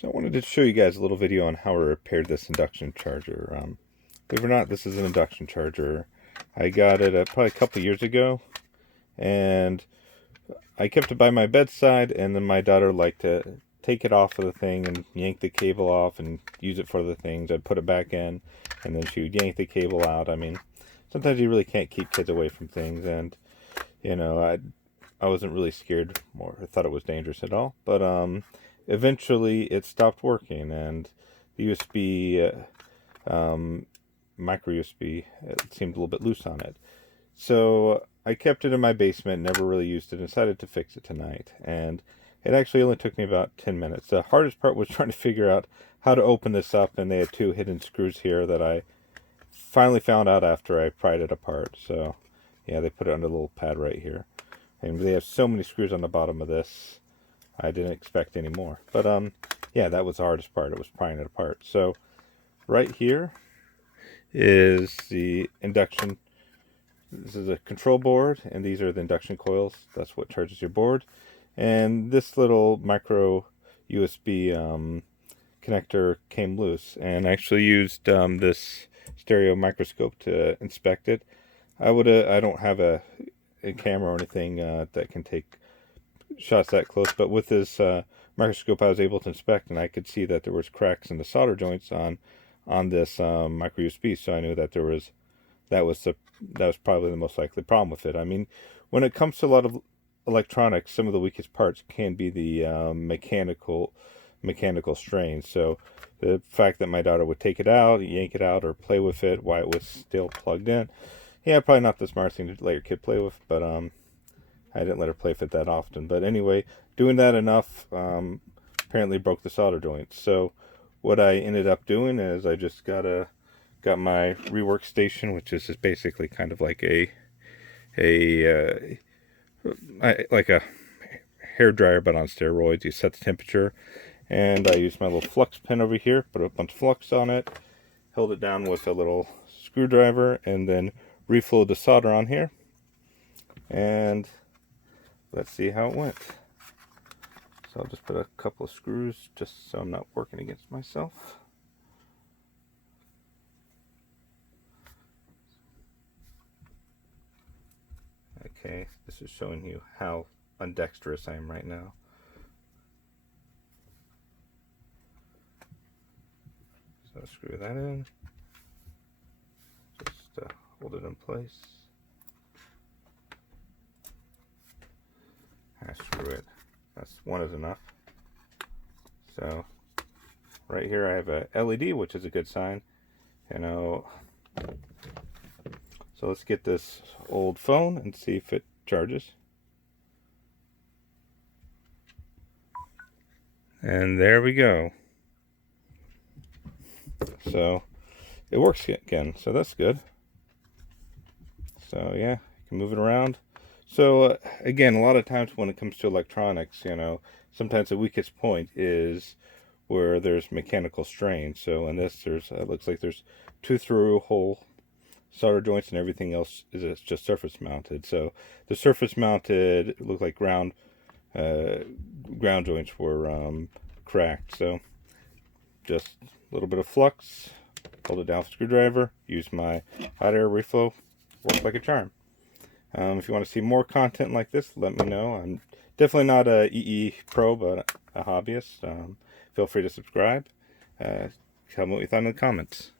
So I wanted to show you guys a little video on how I repaired this induction charger. Believe it or not, this is an induction charger. I got it probably a couple years ago, and I kept it by my bedside, and then my daughter liked to take it off of the thing and yank the cable off and use it for other things. I'd put it back in, and then she would yank the cable out. I mean, sometimes you really can't keep kids away from things, and I wasn't really scared more. I thought it was dangerous at all, but eventually it stopped working, and the USB, micro USB, it seemed a little bit loose on it. So I kept it in my basement, never really used it, and decided to fix it tonight. And it actually only took me about 10 minutes. The hardest part was trying to figure out how to open this up, and they had two hidden screws here that I finally found out after I pried it apart. So yeah, they put it under a little pad right here. And they have so many screws on the bottom of this, I didn't expect any more. But yeah, that was the hardest part. It was prying it apart. So right here is the induction. This is a control board, and these are the induction coils. That's what charges your board. And this little micro USB connector came loose, and I actually used this stereo microscope to inspect it. I don't have a camera or anything that can take shots that close, but with this microscope I was able to inspect, and I could see that there was cracks in the solder joints on this micro USB. So I knew that that was probably the most likely problem with it. I mean, when it comes to a lot of electronics, some of the weakest parts can be the mechanical strain. So the fact that my daughter would take it out, yank it out, or play with it while it was still plugged in, yeah, probably not the smartest thing to let your kid play with, but I didn't let her play with it that often. But anyway, doing that enough apparently broke the solder joints. So what I ended up doing is I just got my rework station, which is just basically kind of like a hair dryer but on steroids. You set the temperature, and I used my little flux pen over here, put a bunch of flux on it, held it down with a little screwdriver, and then reflowed the solder on here, and let's see how it went. So I'll just put a couple of screws just so I'm not working against myself. Okay, this is showing you how undexterous I am right now. So screw that in, just hold it in place. I screw it. That's one is enough. So right here I have a LED, which is a good sign. So let's get this old phone and see if it charges. And there we go. So it works again, so that's good. So yeah, you can move it around. So again, a lot of times when it comes to electronics, sometimes the weakest point is where there's mechanical strain. So in this, it looks like there's two through hole solder joints, and everything else is just surface mounted. So the surface mounted look like ground joints were cracked. So just a little bit of flux, hold it down with a screwdriver, use my hot air reflow, works like a charm. If you want to see more content like this, let me know. I'm definitely not a EE pro, but a hobbyist. Feel free to subscribe. Tell me what you thought in the comments.